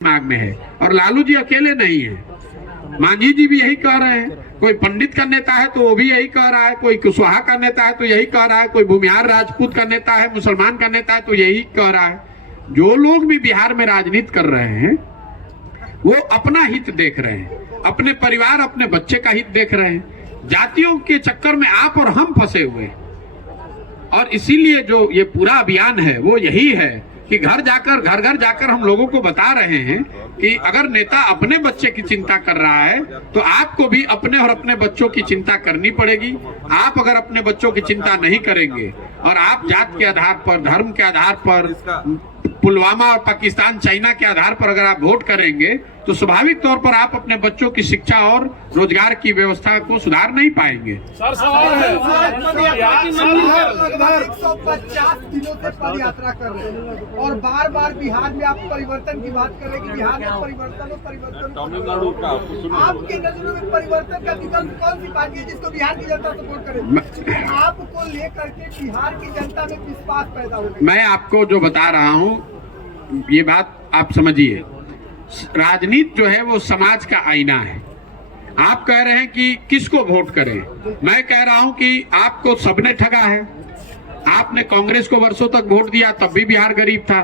दिमाग में है। और लालू जी अकेले नहीं है, मांझी जी भी यही कह रहे हैं, कोई पंडित का नेता है तो वो भी यही कह रहा है, कोई कुशवाहा का नेता है तो यही कह रहा है, कोई भूमिहार राजपूत का नेता है, मुसलमान का नेता है तो यही कह रहा है। जो लोग भी बिहार में राजनीति कर रहे हैं वो अपना हित देख रहे हैं, अपने परिवार अपने बच्चे का हित देख रहे हैं। जातियों के चक्कर में आप और हम फंसे हुए, और इसीलिए जो ये पूरा अभियान है वो यही है कि घर घर जाकर हम लोगों को बता रहे हैं कि अगर नेता अपने बच्चे की चिंता कर रहा है तो आपको भी अपने और अपने बच्चों की चिंता करनी पड़ेगी। आप अगर अपने बच्चों की चिंता नहीं करेंगे और आप जात के आधार पर, धर्म के आधार पर, पुलवामा और पाकिस्तान चाइना के आधार पर अगर आप वोट करेंगे तो स्वाभाविक तौर पर आप अपने बच्चों की शिक्षा और रोजगार की व्यवस्था को सुधार नहीं पाएंगे। सर सवाल है, 150 दिनों से पद यात्रा कर रहे हैं और बार बार बिहार में आप परिवर्तन की बात कर रहे हैं कि बिहार में परिवर्तन और परिवर्तन। तमिलनाडु का आपके नजरों में परिवर्तन का विकल्प कौन सी पार्टी है जिसको बिहार की जनता सपोर्ट करेगी? आपको लेकर के बिहार की जनता में विश्वास पैदा हो। मैं आपको जो बता रहा हूँ ये बात आप समझिए, राजनीति जो है वो समाज का आईना है। आप कह रहे हैं कि किसको वोट करें, मैं कह रहा हूं कि आपको सबने ठगा है। आपने कांग्रेस को वर्षों तक वोट दिया तब भी बिहार गरीब था,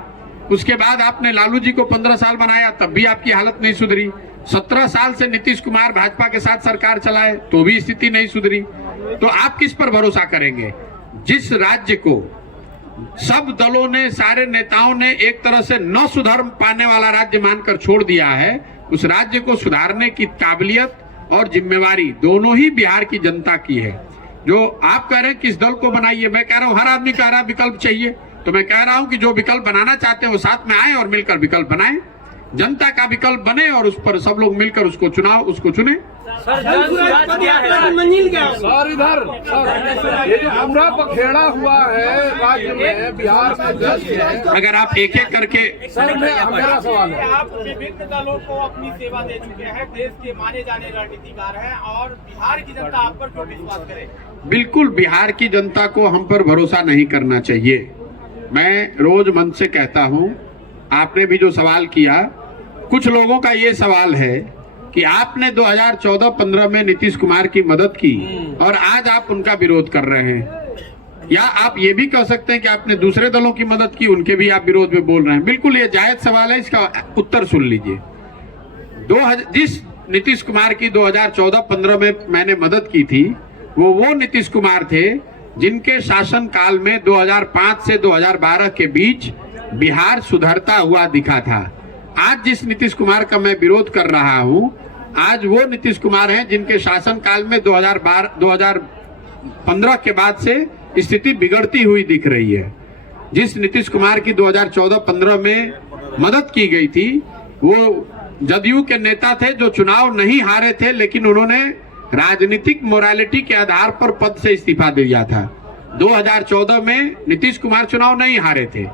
उसके बाद आपने लालू जी को 15 साल बनाया तब भी आपकी हालत नहीं सुधरी। 17 साल से नीतीश कुमार भाजपा के साथ सरकार चलाए तो भी स्थिति नहीं सुधरी। तो आप किस पर भरोसा करेंगे? जिस राज्य को सब दलों ने, सारे नेताओं ने एक तरह से न सुधर पाने वाला राज्य मानकर छोड़ दिया है, उस राज्य को सुधारने की काबिलियत और जिम्मेवारी दोनों ही बिहार की जनता की है। जो आप कह रहे हैं किस दल को बनाइए, मैं कह रहा हूं हर आदमी कह रहा है विकल्प चाहिए, तो मैं कह रहा हूं कि जो विकल्प बनाना चाहते हैं वो साथ में आए और मिलकर विकल्प बनाएं, जनता का विकल्प बने और उस पर सब लोग मिलकर उसको उसको चुने। सर इधर ये जो हमरा पखेड़ा हुआ है राज्य में, बिहार में जज है, अगर आप एक एक करके, सर मेरा सवाल है, आप विभिन्न दलों को अपनी सेवा दे चुके हैं, देश के माने जाने रणनीतिकार हैं और बिहार की जनता आप पर क्यों विश्वास करे? बिल्कुल बिहार की जनता को हम पर भरोसा नहीं करना चाहिए। मैं रोज मन से कहता हूं, आपने भी जो सवाल किया, कुछ लोगों का ये सवाल है कि आपने 2014-15 में नीतीश कुमार की मदद की और आज आप उनका विरोध कर रहे हैं, या आप ये भी कह सकते हैं कि आपने दूसरे दलों की मदद की, उनके भी आप विरोध में बोल रहे हैं। बिल्कुल ये जायज सवाल है, इसका उत्तर सुन लीजिए। जिस नीतीश कुमार की 2014-15 में मैंने मदद की थी वो नीतीश कुमार थे जिनके शासन काल में 2005 से 2012 के बीच बिहार सुधरता हुआ दिखा था। आज जिस नीतीश कुमार का मैं विरोध कर रहा हूं, आज वो नीतीश कुमार हैं जिनके शासन काल में 2015 के बाद से स्थिति बिगड़ती हुई दिख रही है। जिस नीतीश कुमार की 2014-15 में मदद की गई थी वो जदयू के नेता थे जो चुनाव नहीं हारे थे, लेकिन उन्होंने राजनीतिक मोरालिटी के आधार पर पद से इस्तीफा दिया था। 2014 में नीतीश कुमार चुनाव नहीं हारे थे,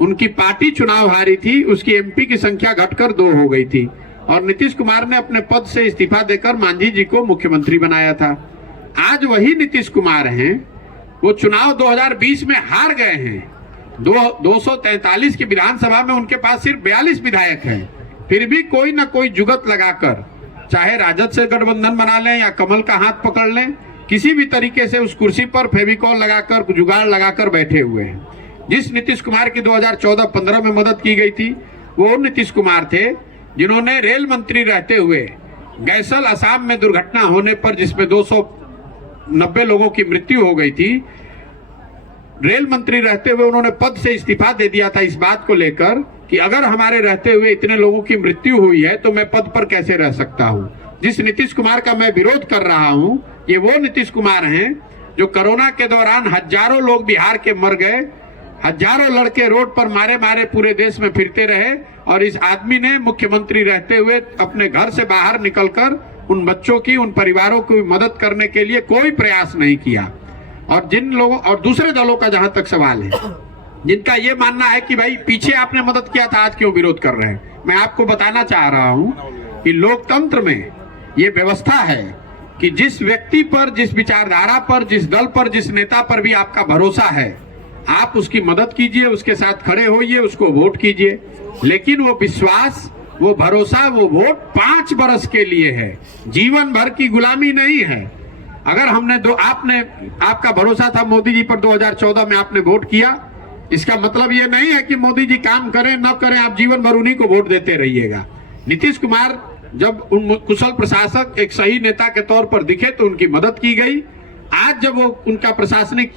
उनकी पार्टी चुनाव हारी थी, उसकी एमपी की संख्या घटकर 2 हो गई थी और नीतीश कुमार ने अपने पद से इस्तीफा देकर मांझी जी को मुख्यमंत्री बनाया था। आज वही नीतीश कुमार हैं, वो चुनाव 2020 में हार गए हैं। 243 की विधानसभा में उनके पास सिर्फ 42 विधायक हैं, फिर भी कोई ना कोई जुगत लगाकर, चाहे राजद से गठबंधन बना लें या कमल का हाथ पकड़ लें, किसी भी तरीके से उस कुर्सी पर फेविकॉल लगाकर, जुगाड़ लगाकर बैठे हुए हैं। जिस नीतीश कुमार की 2014-15 में मदद की गई थी वो नीतीश कुमार थे जिन्होंने रेल मंत्री रहते हुए गैसल असम में दुर्घटना होने पर, जिसमें 290 लोगों की मृत्यु हो गई थी, रेल मंत्री रहते हुए उन्होंने पद से इस्तीफा दे दिया था इस बात को लेकर कि अगर हमारे रहते हुए इतने लोगों की मृत्यु हुई है तो मैं पद पर कैसे रह सकता हूं। जिस नीतीश कुमार का मैं विरोध कर रहा हूं ये वो नीतीश कुमार हैं जो कोरोना के दौरान हजारों लोग बिहार के मर गए, हजारों लड़के रोड पर मारे पूरे देश में फिरते रहे, और इस आदमी ने मुख्यमंत्री रहते हुए अपने घर से बाहर निकलकर उन बच्चों की, उन परिवारों की मदद करने के लिए कोई प्रयास नहीं किया। और जिन लोगों, और दूसरे दलों का जहां तक सवाल है, जिनका ये मानना है कि भाई पीछे आपने मदद किया था आज क्यों विरोध कर रहे हैं, मैं आपको बताना चाह रहा हूं कि लोकतंत्र में ये व्यवस्था है कि जिस व्यक्ति पर, जिस विचारधारा पर, जिस दल पर, जिस नेता पर भी आपका भरोसा है, आप उसकी मदद कीजिए, उसके साथ खड़े होइए, उसको वोट कीजिए, लेकिन वो विश्वास वो भरोसा, वो वोट 5 बरस के लिए है, जीवन भर की गुलामी नहीं है। अगर हमने आपका भरोसा था मोदी जी पर 2014 में, आपने वोट किया, इसका मतलब ये नहीं है कि मोदी जी काम करें न करें आप जीवन भर उन्हीं को वोट देते रहिएगा। नीतीश कुमार जब उन कुशल प्रशासक, एक सही नेता के तौर पर दिखे तो उनकी मदद की गई। आज जब वो उनका प्रशासनिक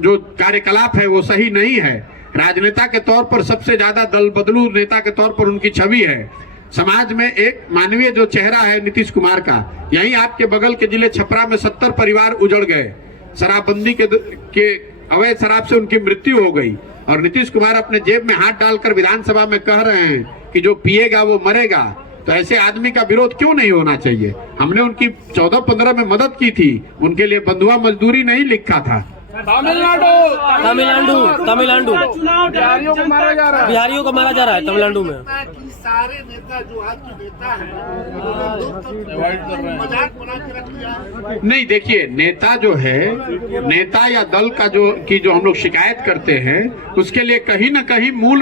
जो कार्यकलाप है वो सही नहीं है, राजनेता के तौर पर सबसे ज्यादा दल बदलू नेता के तौर पर उनकी छवि है, समाज में एक मानवीय जो चेहरा है नीतीश कुमार का, यहीं आपके बगल के जिले छपरा में 70 परिवार उजड़ गए, शराबबंदी के अवैध शराब से उनकी मृत्यु हो गई, और नीतीश कुमार अपने जेब में हाथ डालकर विधानसभा में कह रहे हैं कि जो पिएगा वो मरेगा। तो ऐसे आदमी का विरोध क्यों नहीं होना चाहिए? हमने उनकी 14-15 में मदद की थी, उनके लिए बंधुआ मजदूरी नहीं लिखा था। तमिलनाडु बिहारियों को मारा जा रहा है तमिलनाडु में। सारे नेता जो आज के नेता हैं मजाक बना के रख लिया। नहीं, देखिए, नेता जो है, नेता या दल का जो हम लोग शिकायत करते हैं, उसके लिए कहीं ना कहीं मूल